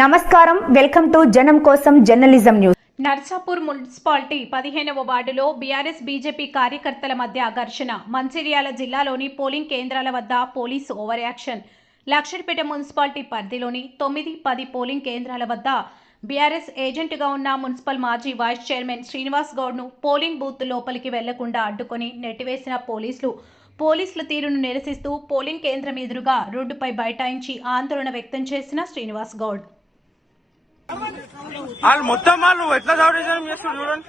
నమస్కారం. Welcome to జనం కోసం జర్నలిజం న్యూస్. నర్సాపూర్ మున్సిపాలిటీ పదిహేనవ వార్డులో బీఆర్ఎస్ బీజేపీ కార్యకర్తల మధ్య ఘర్షణ. మంచిర్యాల జిల్లాలోని పోలింగ్ కేంద్రాల వద్ద పోలీసు ఓవర్ యాక్షన్. లక్షడిపేట మున్సిపాలిటీ పరిధిలోని తొమ్మిది పది పోలింగ్ కేంద్రాల వద్ద బీఆర్ఎస్ ఏజెంట్గా ఉన్న మున్సిపల్ మాజీ వైస్ చైర్మన్ శ్రీనివాస్ గౌడ్ను పోలింగ్ బూత్ లోపలికి వెళ్ళకుండా అడ్డుకొని నెట్టివేసిన పోలీసులు. పోలీసుల తీరును నిరసిస్తూ పోలింగ్ కేంద్రం ఎదురుగా రోడ్డుపై బైఠాయించి ఆందోళన వ్యక్తం చేసిన శ్రీనివాస్ గౌడ్. వాళ్ళు మొత్తం వాళ్ళు ఎట్లా దౌర్జన్యం చేస్తారు చూడండి.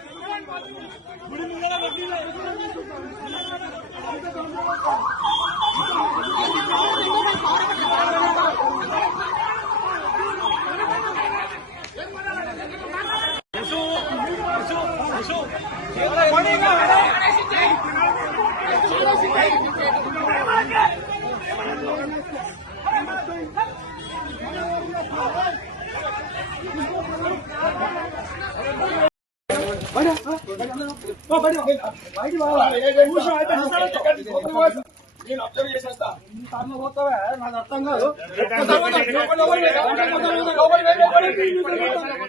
我来，我来，我来，我来，我来，我来，我来，我来，我来，我来，我来，నేను అబ్జర్వ్ చేసేస్తా. సార్లు పోతావా నాకు అర్థం కాదు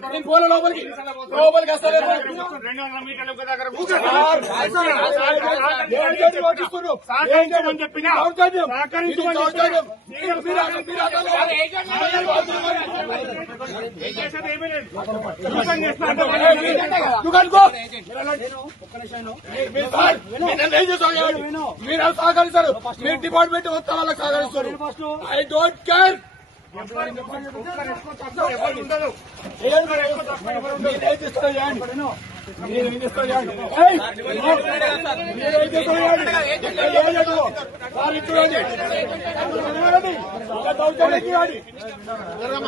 నేను పోలే లోపలికి లోపలికి వస్తాను మీరు సహకరిస్తారు మీరు డిపార్ట్మెంట్ మొత్తం వాళ్ళకి సహకరిస్తారు. I don't care.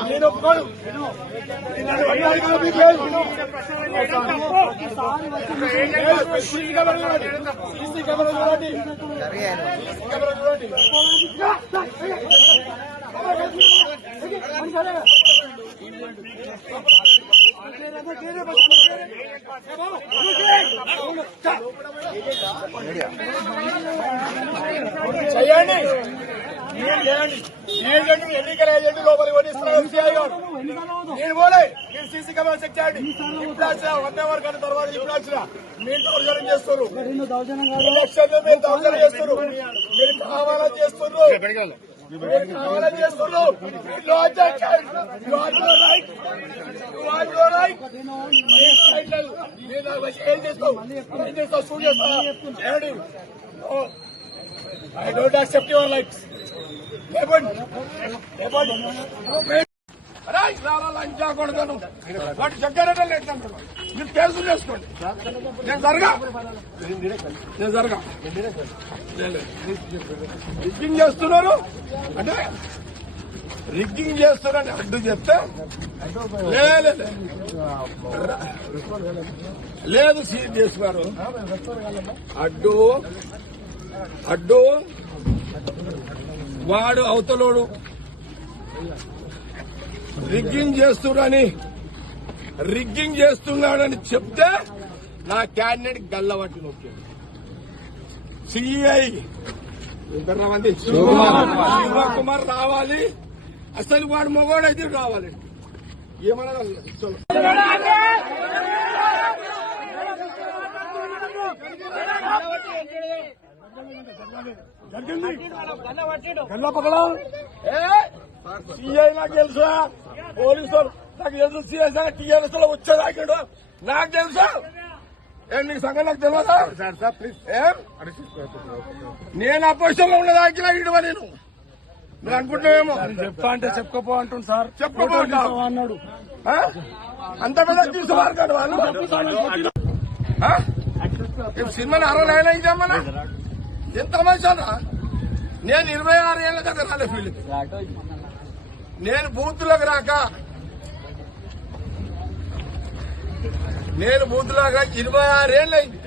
నేను ఒప్పుకోను సీసీ కెమెరా చూడండి సీసీ కెమెరా చూడండి కెమెరా చూడండి చేయండి మీరు చేయండి ఏజెంట్ ఎన్నికల ఏజెంట్ లోపలికి కొనిస్తున్నారు ఎస్ఐ గారు నేను పోలే మీరు సీసీ కెమెరా చెక్ చేయండి ఇప్పుడు వచ్చిన వన్ అవర్ కంటే తర్వాత ఇప్పుడు వచ్చిన మీరు దౌర్జన్యం చేస్తారు ఎలక్షన్ మీరు దౌర్జన్యం చేస్తారు మీరు కావాలని చేస్తున్నారు మీరు కావాలని చేస్తున్నారు You are నాకు వచ్చి ఏం చేస్తావు? ఏం చేస్తావు? ఐ డోంట్ యాక్సెప్ట్ యువర్ వాటి చక్కెర లేదంటారు మీరు కేసులు చేసుకోండి. నేను జరగా. నేను జరగా. చేస్తున్నారు? అంటే రిగ్గింగ్ చేస్తున్నారని అడ్డు చెప్తే లేదు లేదు సీట్ చేస్తున్నారు అడ్డు అడ్డు. వాడు అవతలోడు. రిగ్గింగ్ చేస్తున్నాడని రిగ్గింగ్ చేస్తున్నాడని చెప్తే నా క్యాండిడేట్ గల్లబట్టి నొక్కింది. సిఐ. ఎంతమంది శివకుమార్ రావాలి. అసలు వాడు మొగోడైతే రావాలి ఏమన్నా చలో. సిఐ నాకు తెలుసా? పోలీసులు నాకు తెలుసు సిఐ సార్ టీఆర్ఎస్లో వచ్చేదాకాడు నాకు తెలుసా. ఏం నీకు సంగతి నాకు తెలియదా? ఏం? నేను అపోజిషన్లో ఉన్నదాకినా ఇడవ నేను? నువ్వు అనుకుంటున్నావేమో చెప్తా అంటే చెప్పుకోపో అంటుంది సార్. చెప్పుకోమంటావు. అన్నాడు? అంత పెద్ద తీసుకుమారు వాళ్ళు? సినిమాని అరవై ఎంత మంచిదా నేను ఇరవై ఆరు ఏళ్ళ కదా రాలే ఫీల్డ్ నేను బూత్లోకి రాక. నేను బూత్లోకి రాక ఇరవై ఆరు ఏళ్ళైంది